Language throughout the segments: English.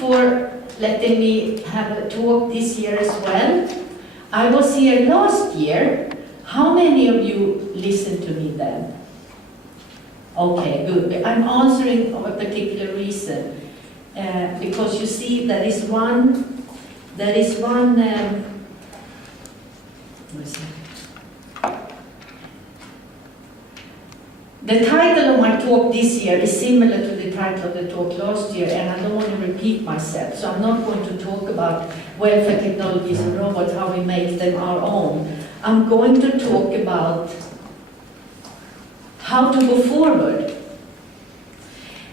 for letting me have a talk this year as well. I was here last year. How many of you listened to me then? Okay, good. I'm answering for a particular reason. Because you see, there is one the title of my talk this year is similar to the title of the talk last year, and I don't want to repeat myself, so I'm not going to talk about welfare technologies and robots, how we make them our own. I'm going to talk about how to go forward.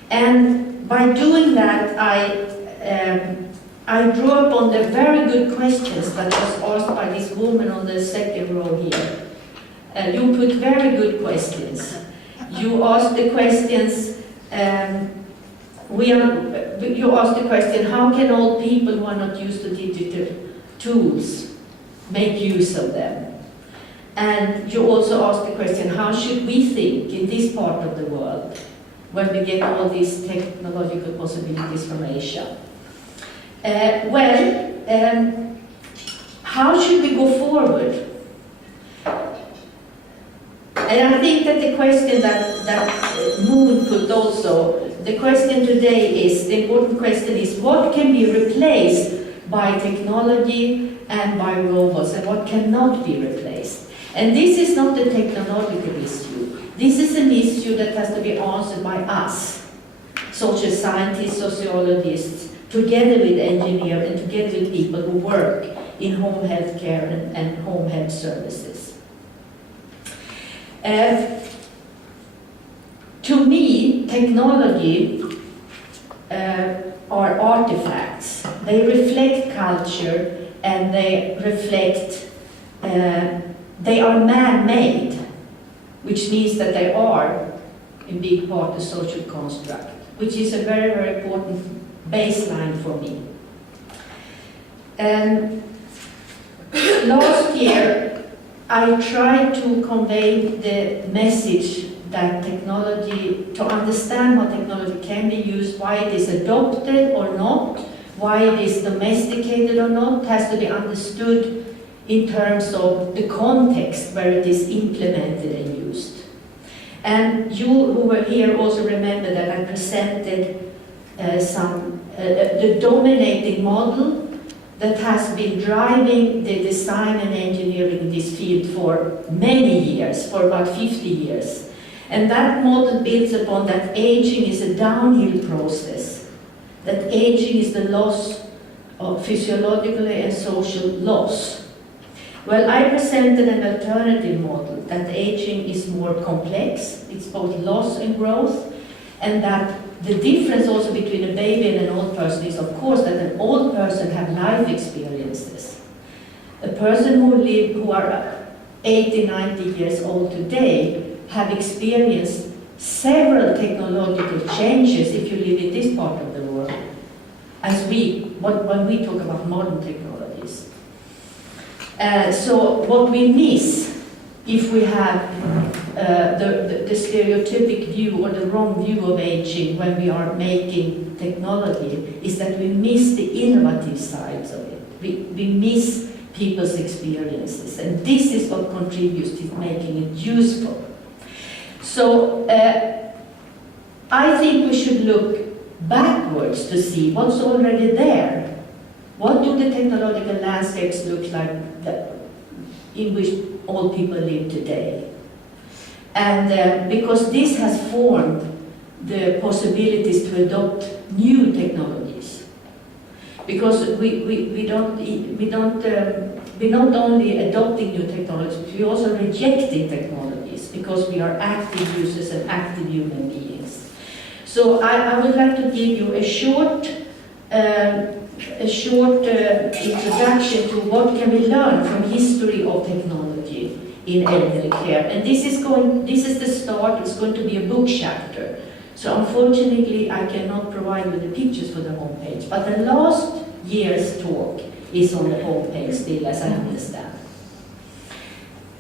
And by doing that, I drew upon the very good questions that was asked by this woman on the second row here. You put very good questions. You asked the questions, you asked the question, how can old people who are not used to digital tools make use of them? And you also asked the question, how should we think in this part of the world when we get all these technological possibilities from Asia? How should we go forward? And I think that the question that Moon put also, the question today is, the important question is, what can be replaced by technology and by robots, and what cannot be replaced? And this is not a technological issue. This is an issue that has to be answered by us, social scientists, sociologists, together with engineers and together with people who work in home health care and home health services. To me, technology are artifacts. They reflect culture, and they reflect, they are man-made, which means that they are, in big part, a social construct, which is a very, very important baseline for me. Last year, I tried to convey the message that technology, to understand how technology can be used, why it is adopted or not, why it is domesticated or not, has to be understood in terms of the context where it is implemented and used. And you who were here also remember that I presented the dominating model that has been driving the design and engineering in this field for many years, for about 50 years. And that model builds upon that aging is a downhill process, that aging is the loss of physiological and social loss. Well, I presented an alternative model, that aging is more complex, it's both loss and growth, and that the difference also between a baby and an old person is, of course, that an old person have life experiences. A person who are 80, 90 years old today have experienced several technological changes if you live in this part of the world, as when we talk about modern technologies. So what we miss if we have the stereotypic view or the wrong view of aging when we are making technology is that we miss the innovative sides of it. We miss people's experiences, and this is what contributes to making it useful. So I think we should look backwards to see what's already there. What do the technological landscapes look like in which all people live today? And because this has formed the possibilities to adopt new technologies. Because we're not only adopting new technologies, we're also rejecting technologies because we are active users and active human beings. So I would like to give you a short introduction to what can we learn from history of technology in elderly care. And this is the start. It's going to be a book chapter. So unfortunately, I cannot provide you the pictures for the homepage. But the last year's talk is on the homepage still, as I understand.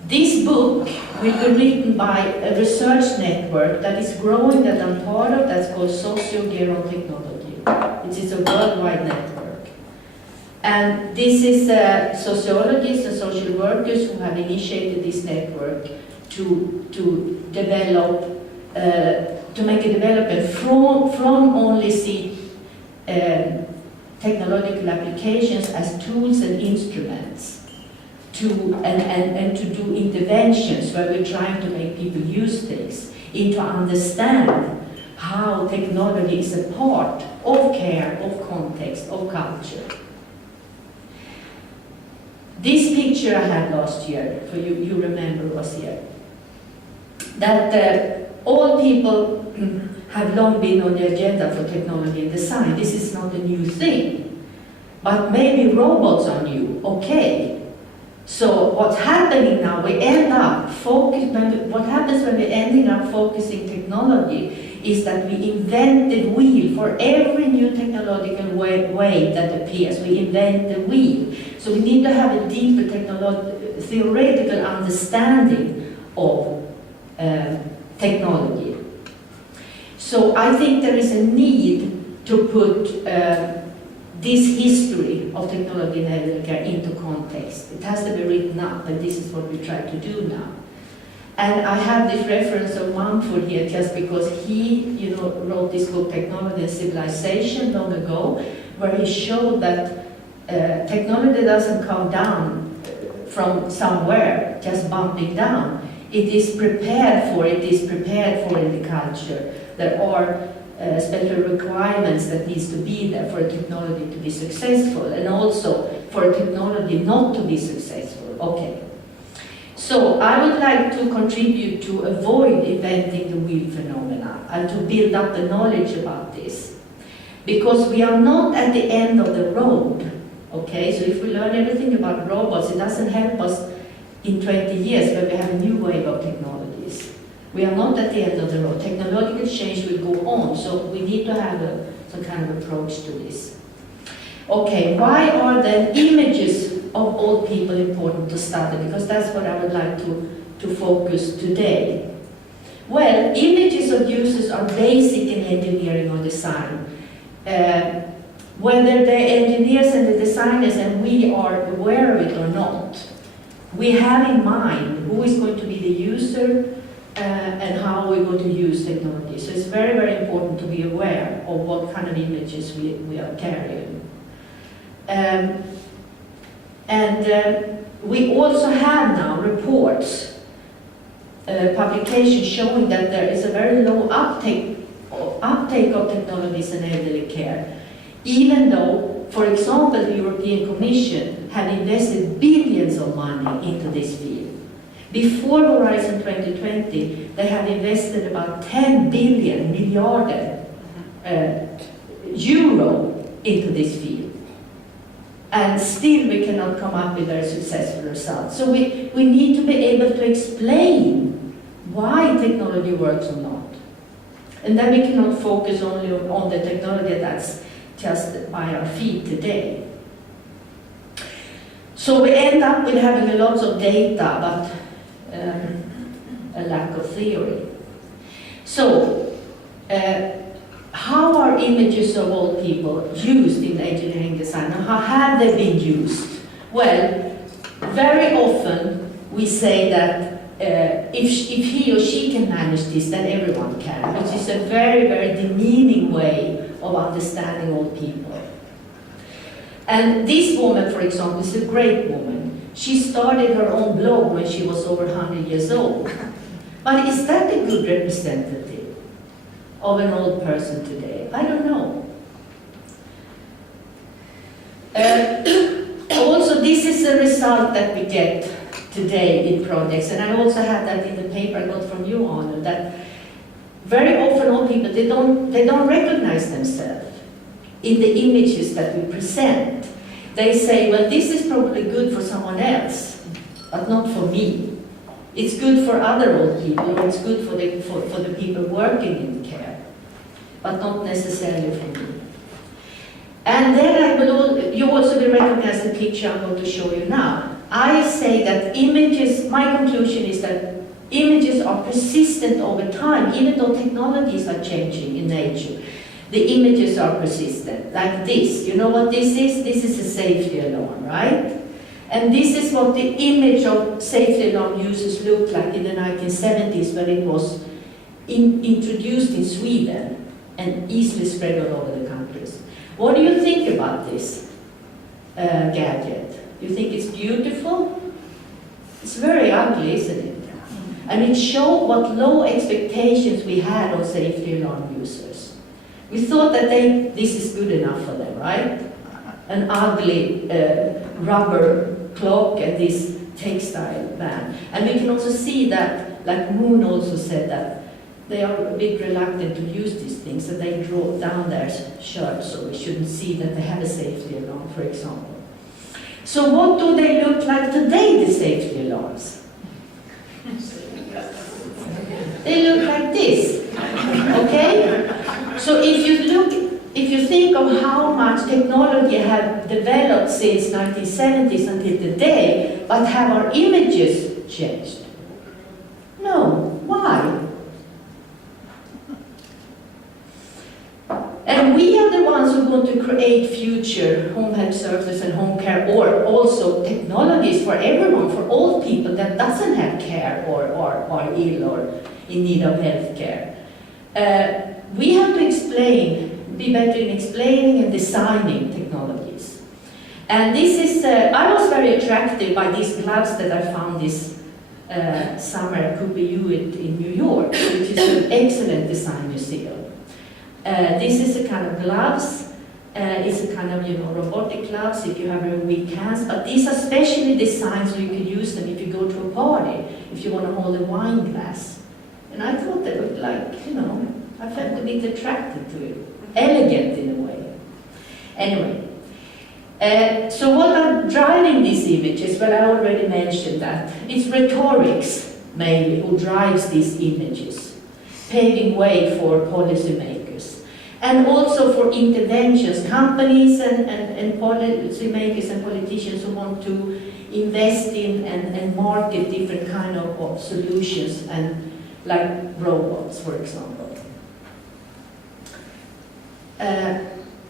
This book will be written by a research network that is growing that I'm part of, that's called Socio-Gerontechnology. It is a worldwide network. And this is sociologists and social workers who have initiated this network to develop, to make a development from only see technological applications as tools and instruments and to do interventions where we're trying to make people use things, into understand how technology is a part of care, of context, of culture. This picture I had last year, for you remember was here, that all people have long been on the agenda for technology and design. This is not a new thing, but maybe robots are new, okay. So what's happening now, we end up what happens when we're ending up focusing technology is that we invent the wheel for every new technological way that appears. We invent the wheel. So we need to have a deeper theoretical understanding of technology. So I think there is a need to put this history of technology in elderly care into context. It has to be written up, and this is what we try to do now. And I have this reference of Mumford here just because he, wrote this book, Technology and Civilization, long ago, where he showed that technology doesn't come down from somewhere, just bumping down. It is prepared for in the culture. There are special requirements that needs to be there for a technology to be successful, and also for a technology not to be successful. Okay. So I would like to contribute to avoid inventing the wheel phenomena and to build up the knowledge about this. Because we are not at the end of the road. Okay, so if we learn everything about robots, it doesn't help us in 20 years when we have a new wave of technologies. We are not at the end of the road. Technological change will go on, so we need to have some kind of approach to this. Okay, why are then images of old people important to study? Because that's what I would like to focus today. Well, images of users are basic in engineering or design. Whether the engineers and the designers and we are aware of it or not, we have in mind who is going to be the user and how we're going to use technology. So it's very, very important to be aware of what kind of images we are carrying. We also have now reports, publications showing that there is a very low uptake of technologies in elderly care, even though, for example, the European Commission have invested billions of money into this field. Before Horizon 2020, they have invested about 10 billion euro into this field. And still we cannot come up with very successful results. So we need to be able to explain why technology works or not. And then we cannot focus only on the technology that's just by our feet today. So we end up with having a lot of data, but a lack of theory. So, how are images of old people used in engineering design? How have they been used? Well, very often we say that if he or she can manage this, then everyone can, which is a very, very demeaning way of understanding old people. And this woman, for example, is a great woman. She started her own blog when she was over 100 years old. But is that a good representative of an old person today? I don't know. Also, this is a result that we get today in projects, and I also had that in the paper I got from you, Arnold, that very often old people, they don't recognize themselves in the images that we present. They say, well, this is probably good for someone else, but not for me. It's good for other old people, or it's good for the people working in care, but not necessarily for me. And then you also will recognize the picture I'm going to show you now. I say that images, my conclusion is that images are persistent over time, even though technologies are changing in nature. The images are persistent, like this. You know what this is? This is a safety alarm, right? And this is what the image of safety alarm users looked like in the 1970s when it was introduced in Sweden and easily spread all over the countries. What do you think about this gadget? You think it's beautiful? It's very ugly, isn't it? And it showed what low expectations we had on safety alarm users. We thought that this is good enough for them, right? An ugly rubber clock and this textile band. And we can also see that, like Moon also said, that they are a bit reluctant to use these things, and they draw down their shirts so we shouldn't see that they have a safety alarm, for example. So what do they look like today, the safety alarms? They look like this, okay? So if you think of how much technology have developed since 1970s until today, but have our images changed? No. Why? And we are the ones who want to create future home health services and home care, or also technologies for everyone, for all people that doesn't have care or are ill or in need of health care. We have to be better in explaining and designing technologies. And this is, I was very attracted by these gloves that I found this summer at Cooper Hewitt in New York, which is an excellent design museum. This is a kind of gloves. It's a kind of, robotic gloves if you have very weak hands. But these are specially designed so you can use them if you go to a party, if you want to hold a wine glass. And I thought they looked like, I felt a bit attracted to it. Elegant in a way. Anyway, so what are driving these images? Well, I already mentioned that. It's rhetorics, mainly, who drives these images, paving way for policymakers. And also for interventions, companies and policymakers and politicians who want to invest in and market different kind of solutions, and like robots, for example.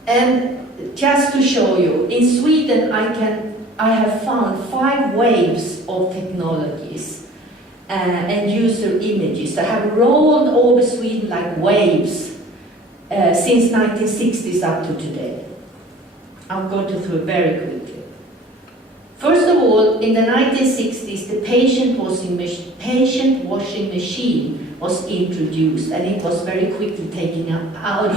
And just to show you, in Sweden I have found 5 waves of technologies and user images. I have rolled over Sweden like waves since 1960s up to today. I'll go through very quickly. First of all, in the 1960s, the patient washing machine was introduced, and it was very quickly taken out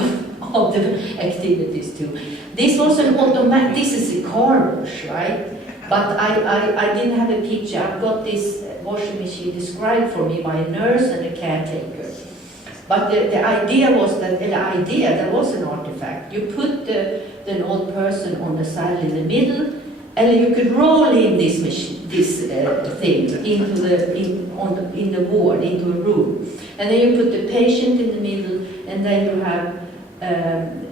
of the activities too. This was an automatic, this is a car wash, right? But I didn't have a picture. I've got this washing machine described for me by a nurse and a caretaker. But the idea was that, there was an artifact. You put an old person on the side in the middle, and you could roll in this machine, thing in the ward, into a room. And then you put the patient in the middle, and then you have,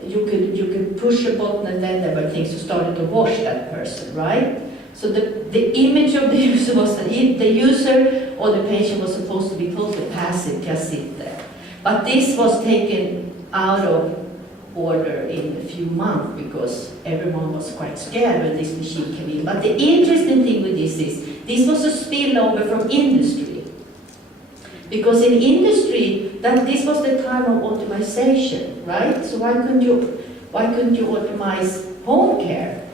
you could push a button, and then there were things to start to wash that person, right? So the image of the user was that the user or the patient was supposed to be totally passive, just sit there. But this was taken out of order in a few months because everyone was quite scared when this machine came in. But the interesting thing with this is, this was a spillover from industry. Because in industry, this was the time of automation, right? So why couldn't you automate home care?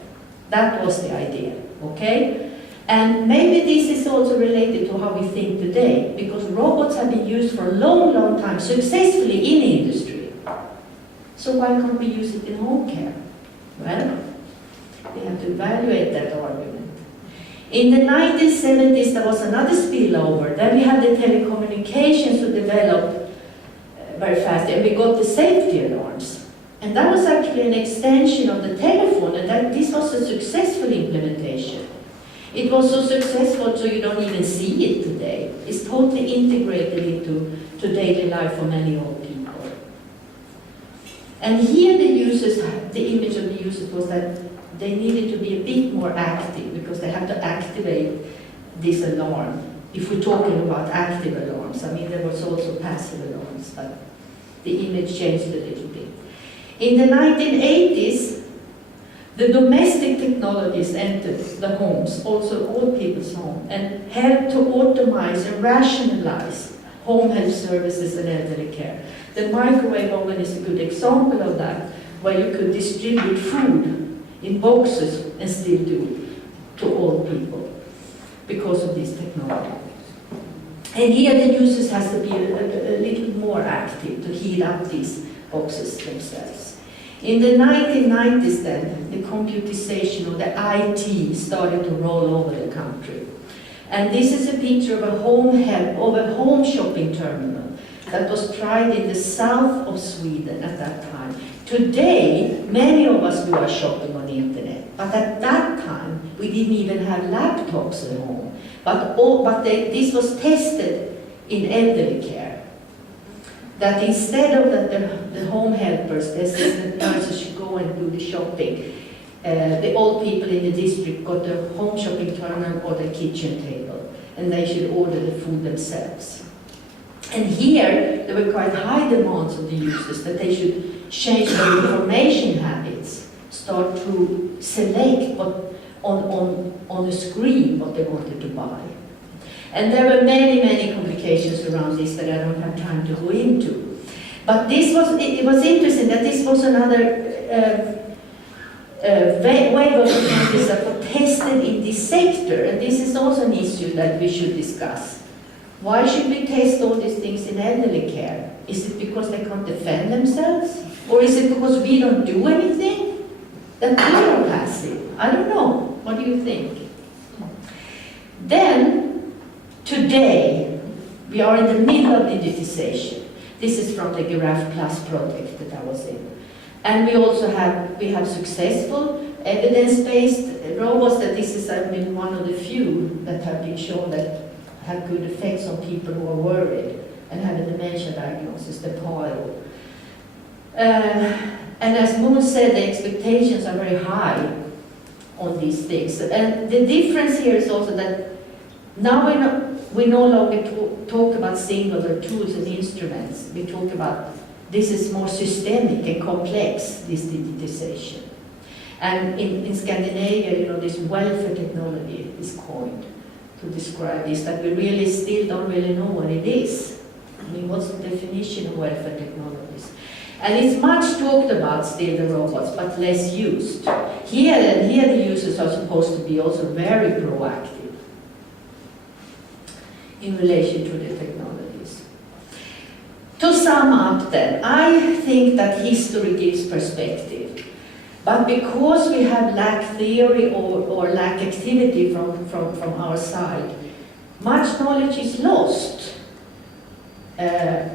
That was the idea, okay? And maybe this is also related to how we think today, because robots have been used for a long, long time, successfully in industry. So why can't we use it in home care? Well, we have to evaluate that argument. In the 1970s, there was another spillover. Then we had the telecommunications who developed very fast, and we got the safety alarms. And that was actually an extension of the telephone, and this was a successful implementation. It was so successful so you don't even see it today. It's totally integrated into daily life for many old people. And here the image of the users was that they needed to be a bit more active because they had to activate this alarm. If we're talking about active alarms, I mean there was also passive alarms, but the image changed a little bit. In the 1980s, the domestic technologies entered the homes, also old people's homes, and helped to automate and rationalize home health services and elderly care. The microwave oven is a good example of that, where you could distribute food in boxes and still do it to old people because of this technology. And here the users has to be a little more active to heat up these boxes themselves. In the 1990s then, the computization or the IT started to roll over the country. And this is a picture of a home shopping terminal that was tried in the south of Sweden at that time. Today, many of us do our shopping on the internet, but at that time, we didn't even have laptops at home. This was tested in elderly care. That instead of that the home helpers, the assistant nurses should go and do the shopping, the old people in the district got the home shopping terminal or the kitchen table, and they should order the food themselves. And here, there were quite high demands of the users that they should change their information habits, start to select what on the screen what they wanted to buy. And there were many, many complications around this that I don't have time to go into. But it was interesting that this was another way of technologies that were tested in this sector, and this is also an issue that we should discuss. Why should we test all these things in elderly care? Is it because they can't defend themselves? Or is it because we don't do anything? That we are passive? I don't know. What do you think? Then, today, we are in the middle of digitization. This is from the Giraffe Plus project that I was in. And we also have successful evidence-based robots that this is, I mean, one of the few that have been shown that have good effects on people who are worried and have a dementia diagnosis, the PARO. And as Moon said, the expectations are very high on these things. And the difference here is also that now we no longer talk about singular tools and instruments. We talk about this is more systemic and complex, this digitization. And in Scandinavia, you know, this welfare technology is coined to describe this, that we really still don't really know what it is. I mean, what's the definition of welfare technologies? And it's much talked about still, the robots, but less used. Here the users are supposed to be also very proactive in relation to the technologies. To sum up then, I think that history gives perspective. But because we have lack theory or lack activity from our side, much knowledge is lost.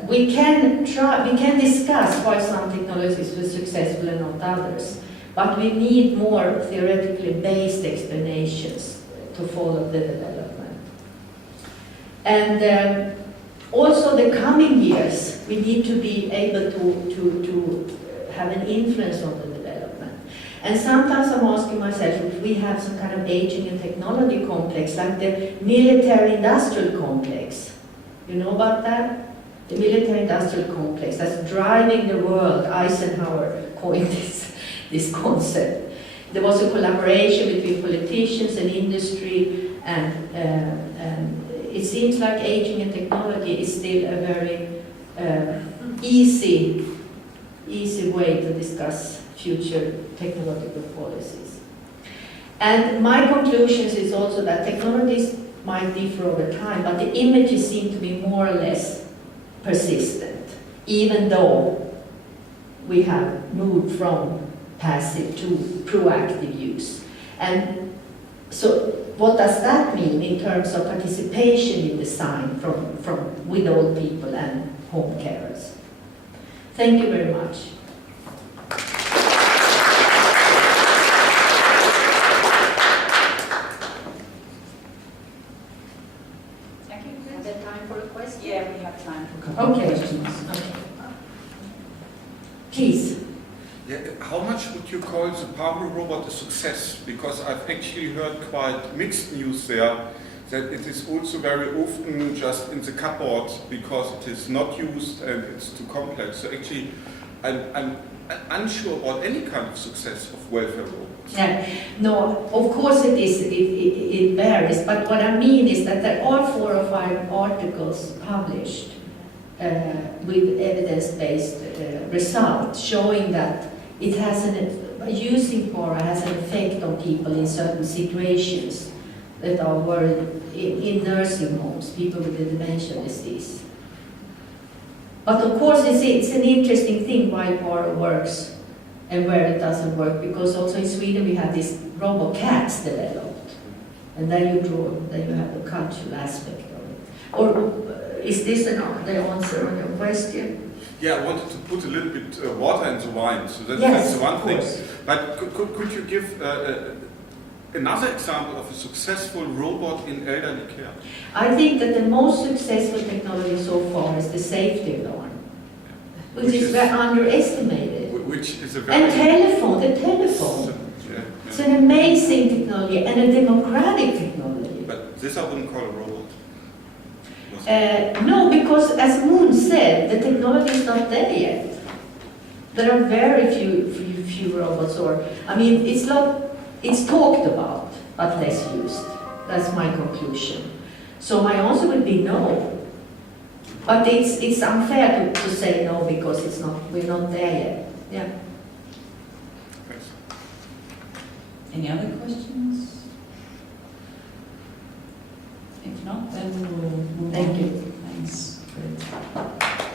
We can discuss why some technologies were successful and not others, but we need more theoretically based explanations to follow the development. And also the coming years, we need to be able to have an influence on the development. And sometimes I'm asking myself if we have some kind of aging and technology complex, like the military-industrial complex. You know about that? The military-industrial complex that's driving the world. Eisenhower coined this concept. There was a collaboration between politicians and industry, and it seems like aging and technology is still a very easy way to discuss future technological policies. And my conclusions is also that technologies might differ over time, but the images seem to be more or less persistent, even though we have moved from passive to proactive use. And so what does that mean in terms of participation in design with old people and home carers? Thank you very much. Thank you. Is there time for a question? Yeah, we have time for a couple of questions. Okay. Please. Yeah, how much would you call the Pablo robot a success? Because I've actually heard quite mixed news there, that it is also very often just in the cupboard because it is not used and it's too complex. So actually, I'm unsure about any kind of success of welfare robots. Yeah. No, of course it is, it varies, but what I mean is that there are 4 or 5 articles published with evidence-based results showing that it has using PARA has an effect on people in certain situations that are worried in nursing homes, people with the dementia disease. But of course it's an interesting thing why PARA works and where it doesn't work, because also in Sweden we have these robot cats developed, and then you have the cultural aspect of it. Or is this the answer on your question? Yeah, I wanted to put a little bit water in the wine, so that's, Yes, that's one thing. course. But could you give another example of a successful robot in elderly care? I think that the most successful technology so far is the safety alarm, which is very underestimated. Which is a very... And the telephone. Yeah. It's an amazing technology and a democratic technology. But this I wouldn't call a robot. No, because as Moon said, the technology is not there yet. There are very few robots, or I mean, it's talked about, but less used. That's my conclusion. So my answer would be no. But it's unfair to say no because we're not there yet. Yeah. Thanks. Any other questions? If not, then we'll move on. Thank you. Thanks. Good.